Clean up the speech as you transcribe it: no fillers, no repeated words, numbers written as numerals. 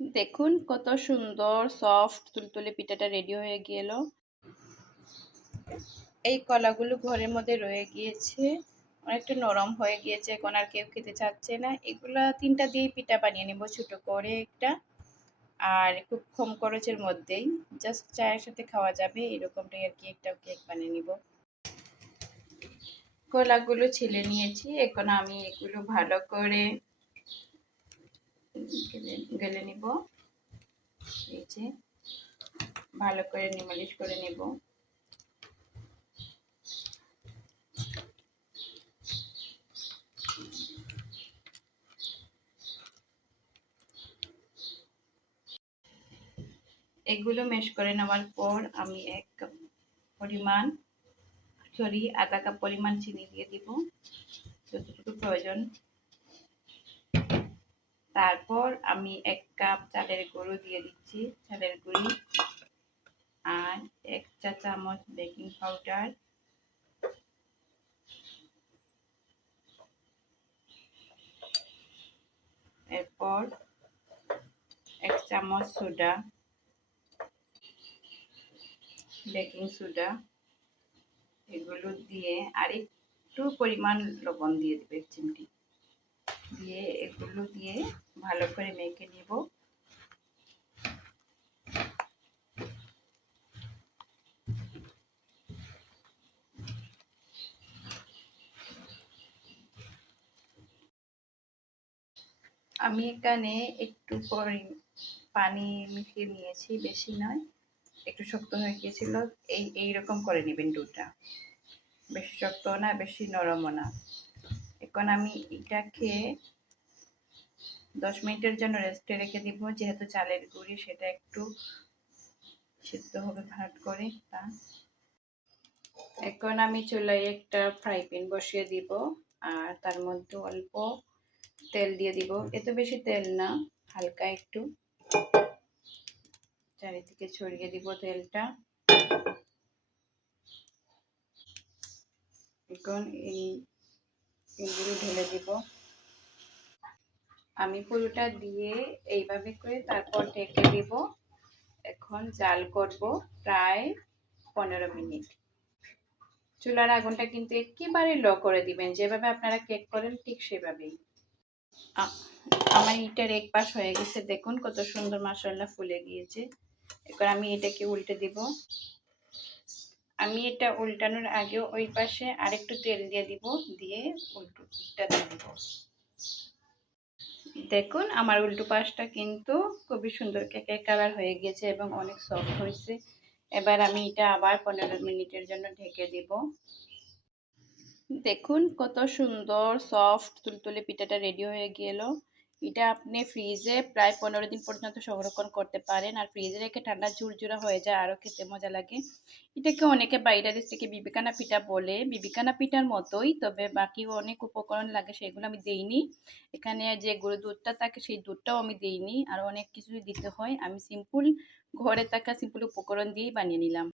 দেখুন কত সুন্দর সফট তুলতুলে পিঠাটা রেডি হয়ে গেল। এই কলাগুলো ঘরের মধ্যে রয়ে গিয়েছে, অনেকটা নরম হয়ে গিয়েছে, এখন আর কেউ খেতে চাচ্ছে না। এগুলা 3টা দিয়েই পিঠা বানিয়ে নেব, ছোট করে একটা, আর খুব কম খরচের মধ্যেই, জাস্ট চায়ের সাথে খাওয়া যাবে এরকমটাই আর কি একটা কেক বানিয়ে নিব। কলাগুলো ছিলে নিয়েছি, এখন আমি এগুলো ভালো করে গেলে নিব। এই যে ভালো করে নিমালিশ করে নেব। এগুলো মেশ করে নেওয়ার পর আমি 1 কাপ পরিমাণ আধা কাপ পরিমাণ চিনি দিয়ে দিব, যতটুকু প্রয়োজন। তারপর আমি 1 কাপ চালের গুঁড়ো দিয়ে দিচ্ছি, চালের গুঁড়ি, আর 1 চা চামচ বেকিং পাউডার, এরপর 1 চামচ সোডা, বেকিং সোডা, এগুলো দিয়ে আর একটু পরিমাণ লবণ দিয়ে দেবে, 1 চিমটি দিয়ে এগুলো দিয়ে ভালো করে মেখে নিব। আমি এখানে একটু পানি মিশিয়ে নিয়েছি, বেশি নয়, একটু শক্ত হয়ে গিয়েছিল। এইরকম করে নেবেন ডোটা, বেশি শক্ত না বেশি নরমও না। এখন আমি এটাকে 10 মিনিটের জন্য রেস্টে রেখে দিব, যেহেতু চালের গুঁড়ি সেটা একটু সিদ্ধ হবে ভালো করে তা। এখন আমি চুলায় একটা ফ্রাই প্যান বসিয়ে দিব, আর তার মধ্যে অল্প তেল দিয়ে দিব, এত বেশি তেল না, হালকা একটু চারিদিকে ছড়িয়ে দিব তেলটা। এখন এগুলো ঢেলে দিব, আমি পুরোটা দিয়ে এইভাবে করে তারপর ঢেকে দিব। এখন জাল করব প্রায় 15 মিনিট। চুলার আগুনটা কিন্তু একেবারে লো করে দিবেন, যেভাবে আপনারা কেক করেন ঠিক সেভাবেই। আমার ইটার এক পাশ হয়ে গেছে, দেখুন কত সুন্দর মাশাআল্লাহ ফুলে গিয়েছে। এখন আমি এটাকে উল্টে দিব। আমি এটা উল্টানোর আগে ওই পাশে আরেকটু তেল দিয়ে দিব, দিয়ে উল্টোটা দিয়ে দিব। দেখুন আমার উল্টো পাশটা কিন্তু খুবই সুন্দর কেকের কালার হয়ে গেছে এবং অনেক সফট হয়েছে। এবার আমি এটা আবার 15 মিনিটের জন্য ঢেকে দিব। দেখুন কত সুন্দর সফট তুলতুলে পিঠাটা রেডি হয়ে গেল। এটা আপনি ফ্রিজে প্রায় 15 দিন পর্যন্ত সংরক্ষণ করতে পারেন, আর ফ্রিজে রেখে ঠান্ডা ঝুরঝুরা হয়ে যায়, আরও খেতে মজা লাগে। এটাকে অনেকে বাইরের দেশ থেকে বিবিকানা পিঠা বলে, বিবিকানা পিঠার মতোই, তবে বাকি অনেক উপকরণ লাগে সেগুলো আমি দিইনি। এখানে যে গরুর দুধটা থাকে সেই দুধটাও আমি দিইনি, আর অনেক কিছুই দিতে হয়। আমি সিম্পল ঘরে থাকা সিম্পল উপকরণ দিয়েই বানিয়ে নিলাম।